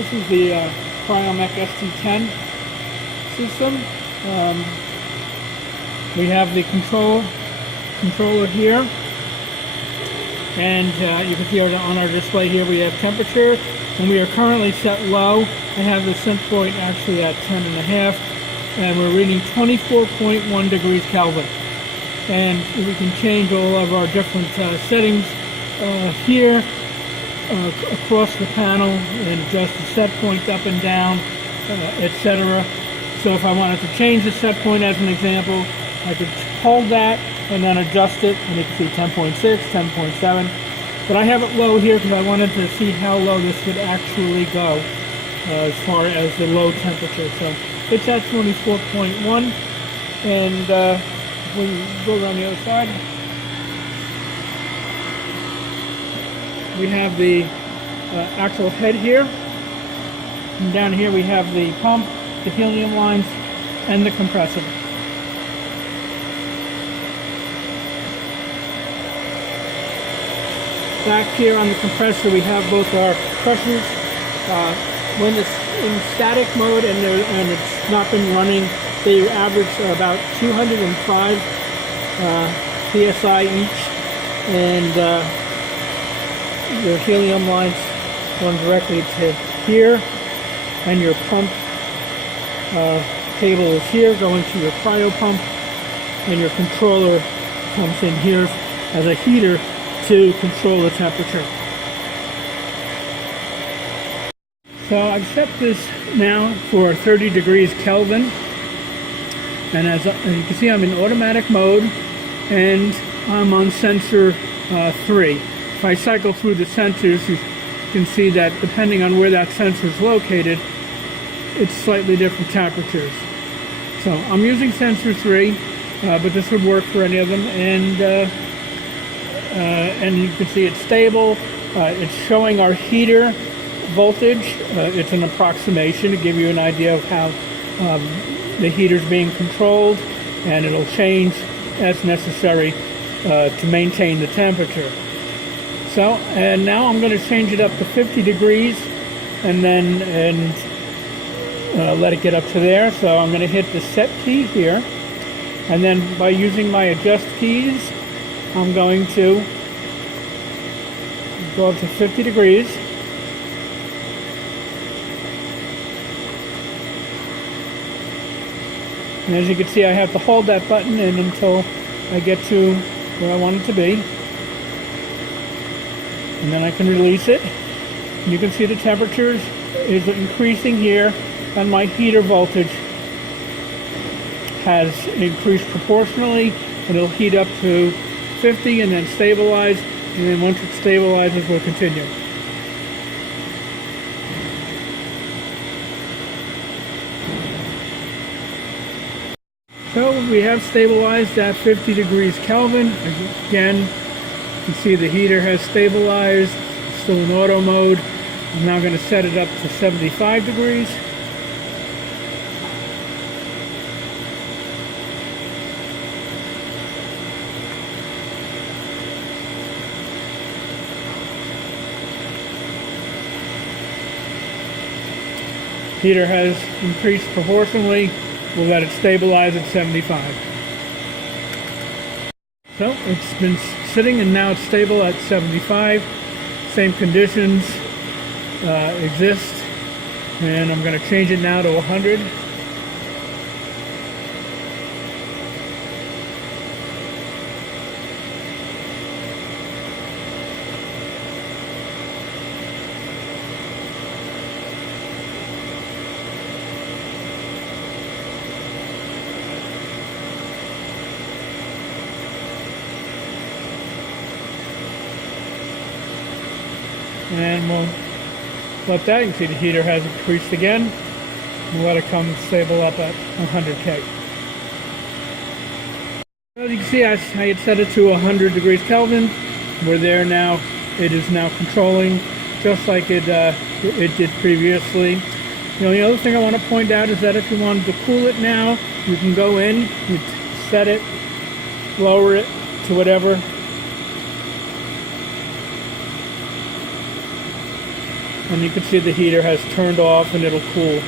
This is the Cryomech ST10 system. We have the controller here, and you can see on our display here we have temperature, and we are currently set low. I have the set point actually at 10.5, and we're reading 24.1 degrees Kelvin. And we can change all of our different settings here across the panel and adjust the set point up and down, etc. So if I wanted to change the set point as an example, I could hold that and then adjust it, and you can see 10.6, 10.7. But I have it low here because I wanted to see how low this would actually go as far as the low temperature. So it's at 24.1, and when we go around the other side, we have the actual head here, and down here we have the pump, the helium lines, and the compressor. Back here on the compressor we have both our pressures. When it's in static mode and it's not been running, they average about 205 psi each, and your helium lines run directly to here, and your pump cable is here going to your cryo pump, and your controller comes in here as a heater to control the temperature. So I've set this now for 30 degrees Kelvin, and as you can see, I'm in automatic mode, and I'm on sensor 3. If I cycle through the sensors, you can see that depending on where that sensor is located, it's slightly different temperatures. So I'm using sensor 3, but this would work for any of them, and you can see it's stable. It's showing our heater voltage. It's an approximation to give you an idea of how the heater's being controlled, and it'll change as necessary to maintain the temperature. So, and now I'm going to change it up to 50 degrees and then let it get up to there. So I'm going to hit the set key here, and then by using my adjust keys, I'm going to go up to 50 degrees. And as you can see, I have to hold that button in until I get to where I want it to be. And then I can release it. And you can see the temperature is increasing here, and my heater voltage has increased proportionally, and it'll heat up to 50 and then stabilize, and then once it stabilizes, we'll continue. So we have stabilized at 50 degrees Kelvin. Again, you can see the heater has stabilized, it's still in auto mode. I'm now going to set it up to 75 degrees. Heater has increased proportionally. We'll let it stabilize at 75. So it's been sitting, and now it's stable at 75. Same conditions exist, and I'm going to change it now to 100. And we'll let that. You can see the heater has increased again. We'll let it come stable up at 100K. As you can see, I had set it to 100 degrees Kelvin. We're there now. It is now controlling just like it did previously. You know, the other thing I want to point out is that if you wanted to cool it now, you can go in, you set it, lower it to whatever. And you can see the heater has turned off and it'll cool.